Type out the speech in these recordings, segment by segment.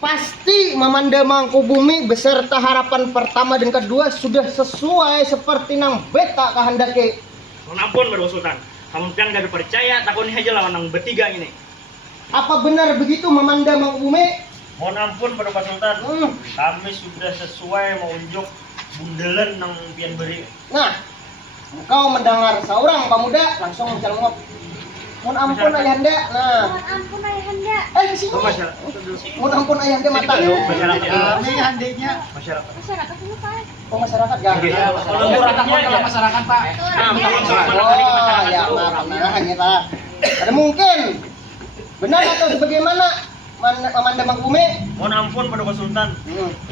Pasti Mamanda Mangkubumi beserta harapan pertama dan kedua sudah sesuai seperti nang beta kehendaki. Ampun baru Sultan. Kamu kan gak percaya, takutnya aja lawan nang bertiga ini. Apa benar begitu Mamanda Mangkubumi? Mohon ampun pada Pak Sultan. Kami sudah sesuai mau unjuk bundelan nang pian beri. Nah, engkau mendengar seorang pemuda langsung mencelengok. Mohon ampun ayahanda. Nah, Mohon ampun ayahanda. sini. Masyarakat. Mohon ampun ayahanda mata. Masyarakat. Ini handenya. Masyarakat. Masyarakat dulu Pak. Oh masyarakat gak? Masyarakat Pak. Oh ya maaf, nah kita. Ada mungkin benar atau sebagaimana Mamanda Mangkubumi? Mohon ampun pada Pak Sultan.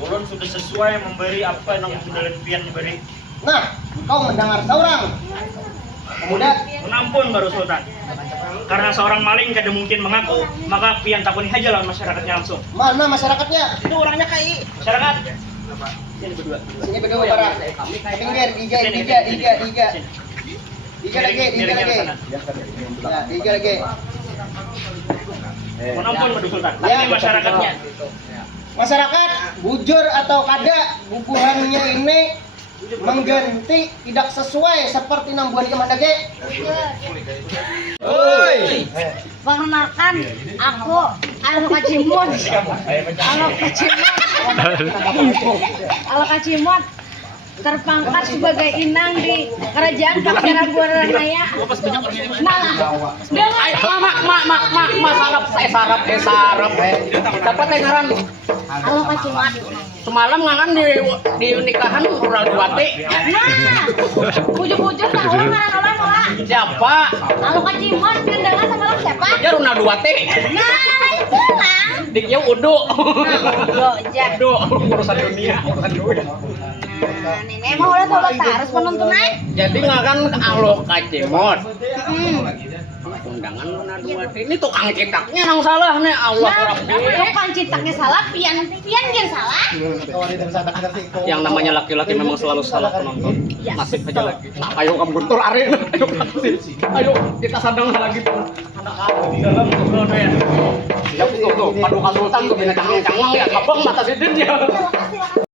Ulun sudah sesuai memberi apa yang bundelan pian beri. Nah, engkau mendengar seorang pemuda. Mohon ampun baru Sultan. Karena seorang maling kada mungkin mengaku, maka pian takuni aja lawan masyarakatnya langsung. Mana masyarakatnya? Itu orangnya kai. Masyarakat. Sini berdua. Sini berdua para. Pinggir, tiga lagi. Ya, tiga lagi. Mohon ampun pada Sultan. Ya. Ini masyarakatnya. Masyarakat, bujur atau kada, bubuhannya ini mengganti tidak sesuai seperti nambuhan kemandake. Oi. Perkenalkan, aku Alokacimot. Alokacimot terpangkat sebagai inang di kerajaan Paksara Buaranaya. Nah, dengan sarap. Dapat ngaran Alokacimot. semalam ngaran di nikahan ural duate. Nah, pujuk-pujuk tahu orang Siapa? Alokacimot kendangan semalam siapa? Ya runa duate. Nah, itu lah. Diknya udu. Udu. Urusan dunia. Nah, nenek mau udah coba harus penonton naik. Jadi ngaran Alokacimot. Undangan runa duate. Ini tukang cetaknya yang salah nih. Allah Rabbi. Tukang cetaknya salah, pian gen salah. Yang namanya laki-laki memang selalu salah penonton. Nasib aja lagi. Nah, ayo kamu guntur Ari. Ayo kita sadang lagi tuh. Anak aku di dalam tuh ya. Ya tuh, Paduka Sultan tuh binatang canglang ya. Abang mata sidin ya.